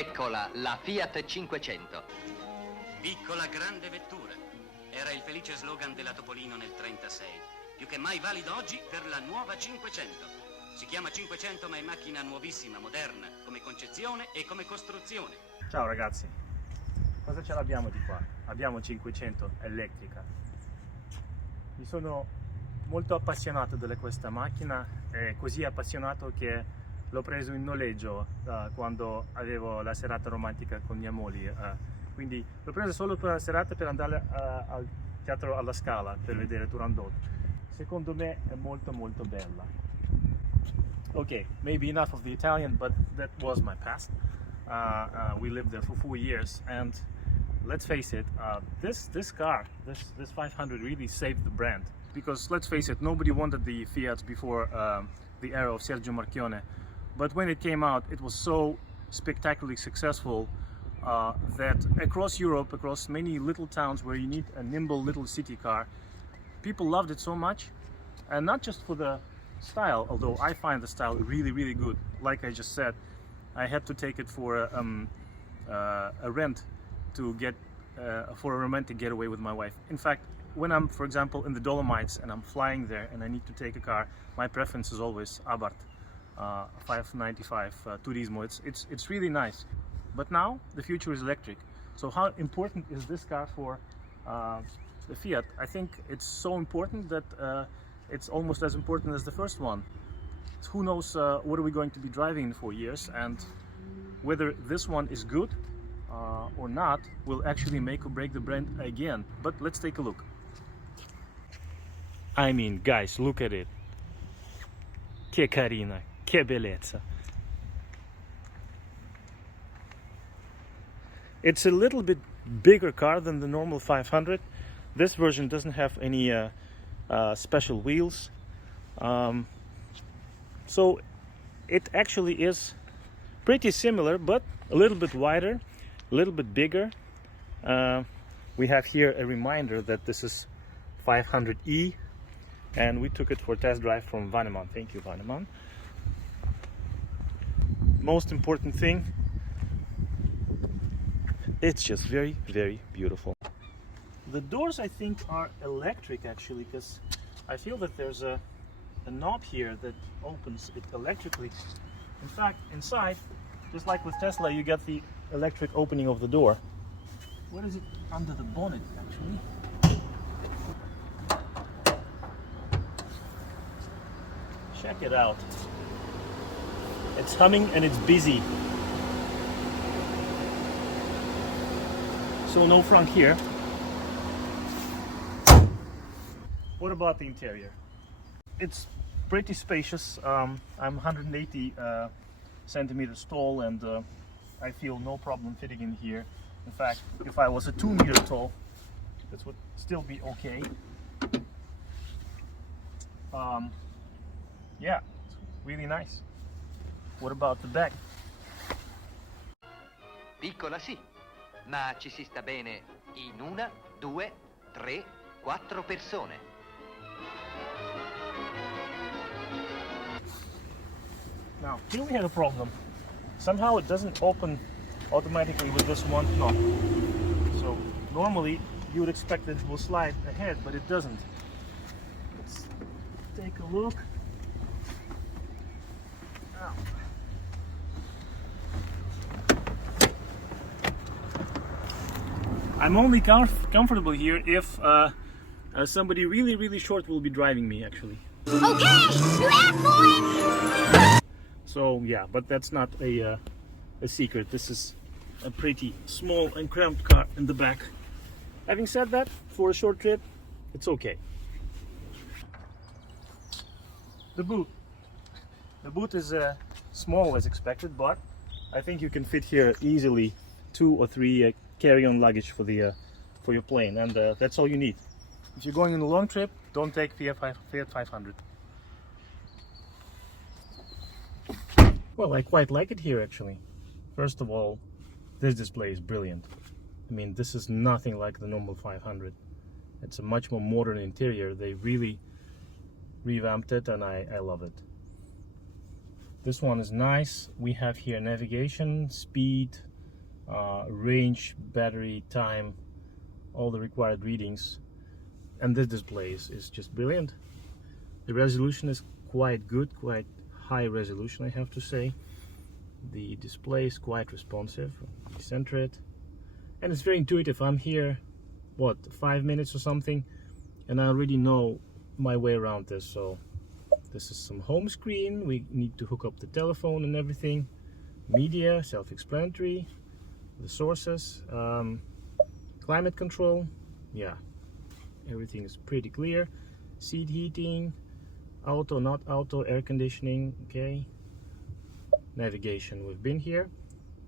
Eccola, la Fiat 500. Piccola grande vettura. Era il felice slogan della Topolino nel 36. Più che mai valido oggi per la nuova 500. Si chiama 500 ma è macchina nuovissima, moderna, come concezione e come costruzione. Ciao ragazzi, cosa ce l'abbiamo di qua? Abbiamo 500 elettrica. Mi sono molto appassionato di questa macchina, così appassionato che l'ho preso in noleggio quando avevo la serata romantica con mia moglie. Quindi l'ho preso solo per una serata per andare al teatro alla Scala per vedere Turandot. Secondo me è molto molto bella. Okay, maybe enough of the Italian, but that was my past. We lived there for 4 years, and let's face it, this car, this 500 really saved the brand. Because let's face it, nobody wanted the Fiat before the era of Sergio Marchionne. But when it came out, it was so spectacularly successful that across Europe, across many little towns where you need a nimble little city car, people loved it so much. And not just for the style, although I find the style really, really good. Like I just said, I had to take it for a rent to get for a romantic getaway with my wife. In fact, when I'm, for example, in the Dolomites and I'm flying there and I need to take a car, my preference is always Abarth 595 Turismo. It's really nice. But now the future is electric. So how important is this car for the Fiat? I think it's so important that it's almost as important as the first one. Who knows what are we going to be driving in 4 years, and whether this one is good or not will actually make or break the brand again. But let's take a look. I mean, guys, look at it. Che carina, che bellezza. It's a little bit bigger car than the normal 500. This version doesn't have any special wheels. So it actually is pretty similar, but a little bit wider, a little bit bigger. We have here a reminder that this is 500e, and we took it for a test drive from Vaneman. Thank you, Vaneman. Most important thing, it's just very, very beautiful. The doors, I think, are electric actually, because I feel that there's a knob here that opens it electrically. In fact, inside, just like with Tesla, you get the electric opening of the door. What is it under the bonnet actually? Check it out. It's humming and it's busy. So no front here. What about the interior? It's pretty spacious. I'm 180 centimeters tall, and I feel no problem fitting in here. In fact, if I was a 2 meter tall, this would still be okay. Yeah, it's really nice. What about the back? Piccola sì, ma ci si sta bene in 1, 2, 3, 4 persone. Now, here we have a problem. Somehow it doesn't open automatically with this one knob. So normally you would expect that it will slide ahead, but it doesn't. Let's take a look. Now, I'm only comfortable here if somebody really, really short will be driving me actually. Okay, you have boy! So yeah, but that's not a secret. This is a pretty small and cramped car in the back. Having said that, for a short trip, it's okay. The boot. The boot is small as expected, but I think you can fit here easily 2 or 3 carry-on luggage for your plane, and that's all you need. If you're going on a long trip, don't take Fiat 500. Well, I quite like it here actually. First of all, this display is brilliant. I mean, this is nothing like the normal 500. It's a much more modern interior. They really revamped it, and I love it. This one is nice. We have here navigation, speed, range, battery, time, all the required readings. And this display is just brilliant. The resolution is quite good, quite high resolution, I have to say. The display is quite responsive. Center it, and it's very intuitive. I'm here, what, 5 minutes or something, and I already know my way around this. So this is some home screen. We need to hook up the telephone and everything. Media, self-explanatory. The sources, climate control, yeah, everything is pretty clear. Seat heating, auto, not auto, air conditioning, okay. Navigation, we've been here.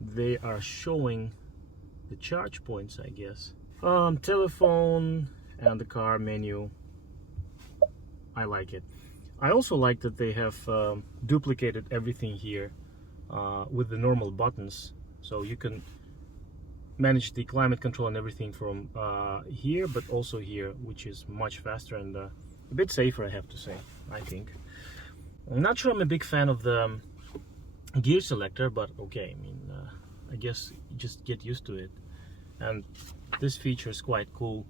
They are showing the charge points, I guess. Telephone and the car menu. I like it. I also like that they have duplicated everything here with the normal buttons, so you can manage the climate control and everything from here, but also here, which is much faster and a bit safer, I have to say, I think. I'm not sure I'm a big fan of the gear selector, but okay, I mean, I guess you just get used to it. And this feature is quite cool.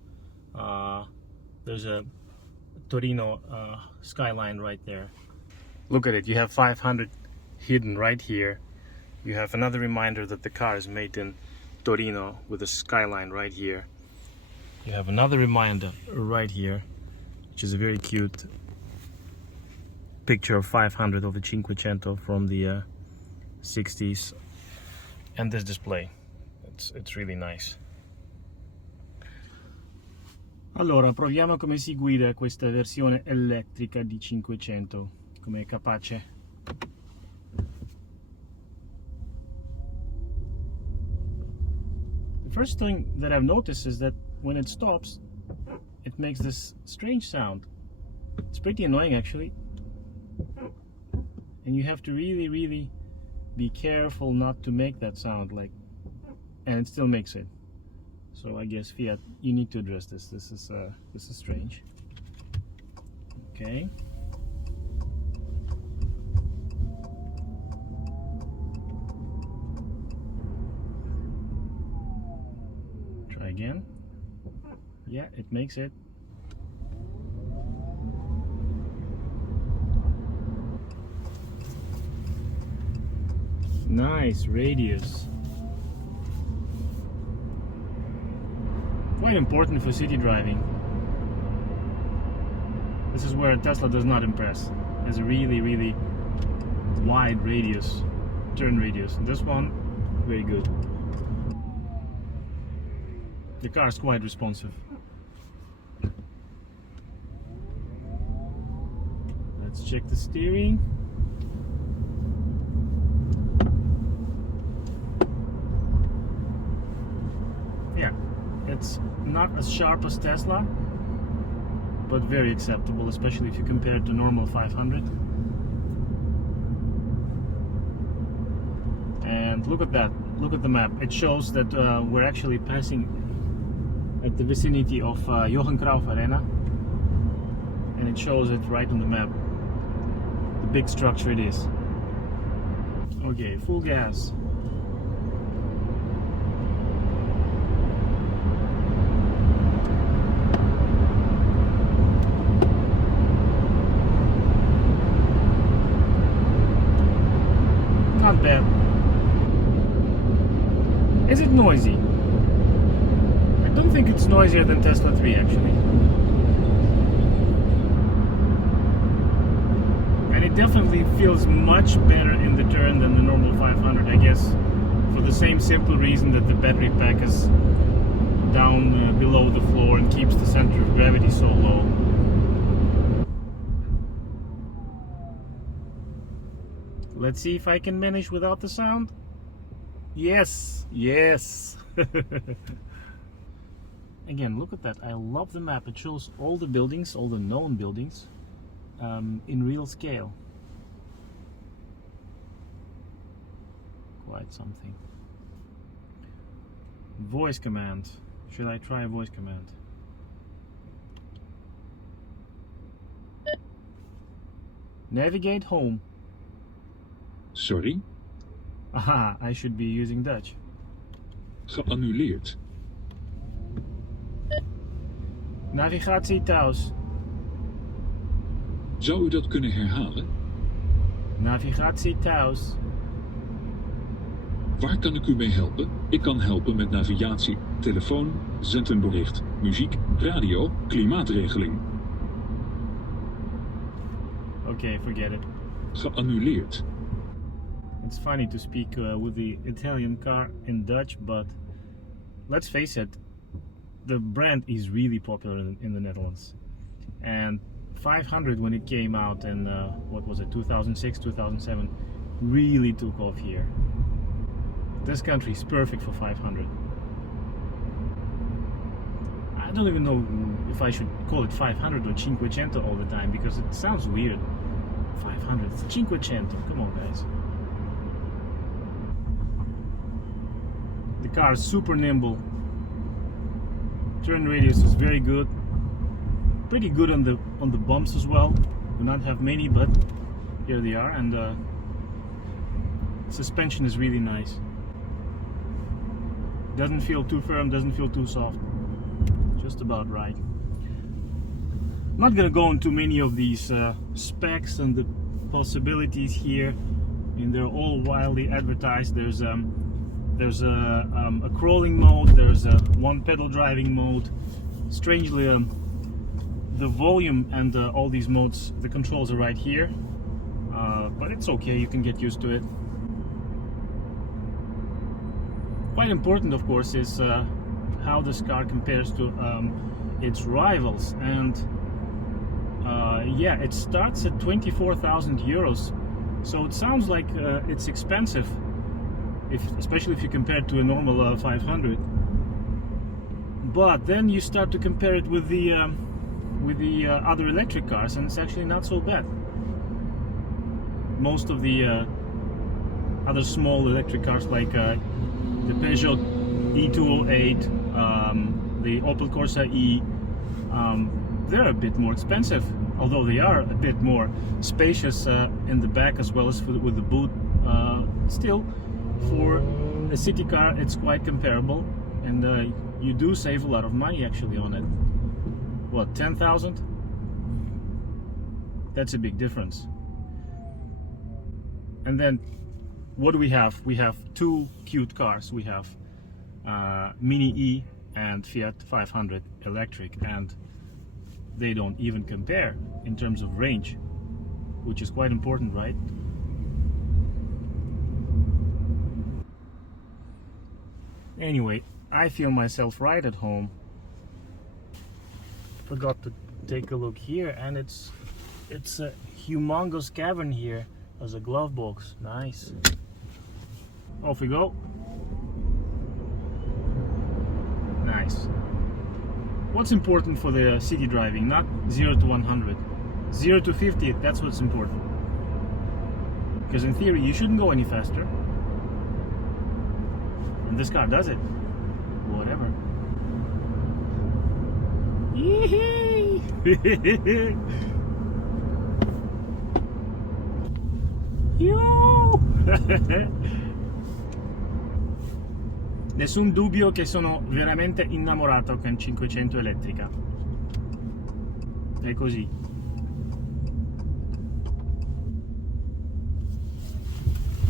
There's a Torino skyline right there. Look at it, you have 500 hidden right here. You have another reminder that the car is made in Torino with a skyline right here. You have another reminder right here, which is a very cute picture of 500 of the Cinquecento from the 60s, and this display, it's really nice. Allora, proviamo come si guida questa versione elettrica di 500, come è capace. The first thing that I've noticed is that when it stops, it makes this strange sound. It's pretty annoying, actually. And you have to really be careful not to make that sound, like, and it still makes it. So I guess Fiat, you need to address this. This is strange. Okay. Try again. Yeah, it makes it. Nice radius. Quite important for city driving. This is where Tesla does not impress. It has a really wide radius, turn radius. And this one, very good. The car is quite responsive. Let's check the steering. It's not as sharp as Tesla, but very acceptable, especially if you compare it to normal 500. And look at that, look at the map. It shows that we're actually passing at the vicinity of Johan Cruyff Arena, and it shows it right on the map, the big structure it is. Okay, full gas. Not bad. Is it noisy? I don't think it's noisier than Tesla 3 actually. And it definitely feels much better in the turn than the normal 500, I guess, for the same simple reason that the battery pack is down below the floor and keeps the center of gravity so low. Let's see if I can manage without the sound. Yes, yes. Again, look at that. I love the map. It shows all the buildings, all the known buildings, in real scale. Quite something. Voice command. Should I try a voice command? Navigate home. Sorry? Aha, I should be using Dutch. Geannuleerd. Navigatie thuis. Zou u dat kunnen herhalen? Navigatie thuis. Waar kan ik u mee helpen? Ik kan helpen met navigatie, telefoon, zendbericht, muziek, radio, klimaatregeling. Okay, forget it. Geannuleerd. It's funny to speak with the Italian car in Dutch, but let's face it, the brand is really popular in the Netherlands. And 500, when it came out in, what was it, 2006, 2007, really took off here. This country is perfect for 500. I don't even know if I should call it 500 or Cinquecento all the time, because it sounds weird. 500, it's Cinquecento, come on guys. The car is super nimble. Turn radius is very good. Pretty good on the bumps as well. Do not have many, but here they are. And suspension is really nice. Doesn't feel too firm, doesn't feel too soft. Just about right. I'm not gonna go into many of these specs and the possibilities here. I mean, they're all wildly advertised. There's a crawling mode, there's a one pedal driving mode. Strangely, the volume and all these modes, the controls are right here, but it's okay, you can get used to it. Quite important, of course, is how this car compares to its rivals, and yeah, it starts at 24,000 euros, so it sounds like it's expensive, especially if you compare it to a normal 500. But then you start to compare it with the other electric cars, and it's actually not so bad. Most of the other small electric cars, like the Peugeot E208, the Opel Corsa E, they're a bit more expensive, although they are a bit more spacious in the back as well as with the boot. Still, for a city car, it's quite comparable, and you do save a lot of money actually on it. What, 10,000? That's a big difference. And then what do we have? We have two cute cars. We have Mini E and Fiat 500 electric, and they don't even compare in terms of range, which is quite important, right? Anyway, I feel myself right at home. Forgot to take a look here, and it's a humongous cavern here as a glove box. Nice. Off we go. Nice. What's important for the city driving? Not 0 to 100. 0 to 50, that's what's important. Because in theory, you shouldn't go any faster. And this car does it. Whatever. Yee-hee! Nessun dubbio che sono veramente innamorato con 500 elettrica. È così.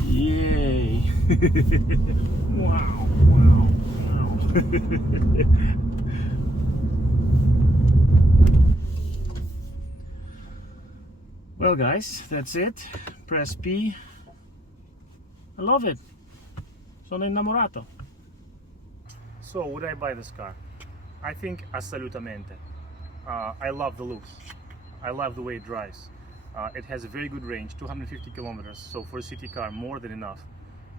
Yay! Wow, wow, wow. Well guys, that's it. Press P. I love it. Sono innamorato. So, would I buy this car? I think assolutamente. I love the looks. I love the way it drives. It has a very good range, 250 kilometers, so for a city car, more than enough.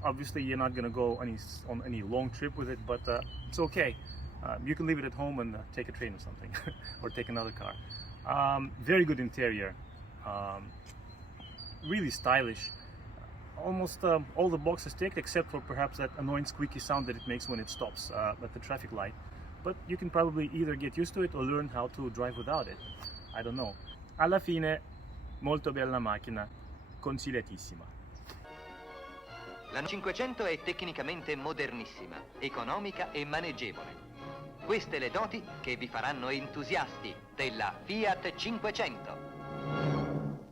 Obviously, you're not going to go on any long trip with it, but it's okay. You can leave it at home and take a train or something, or take another car. Very good interior, really stylish. Almost all the boxes ticked, except for perhaps that annoying squeaky sound that it makes when it stops at the traffic light. But you can probably either get used to it or learn how to drive without it. I don't know. Alla fine, molto bella macchina, consigliatissima. La 500 è tecnicamente modernissima, economica e maneggevole. Queste le doti che vi faranno entusiasti della Fiat 500.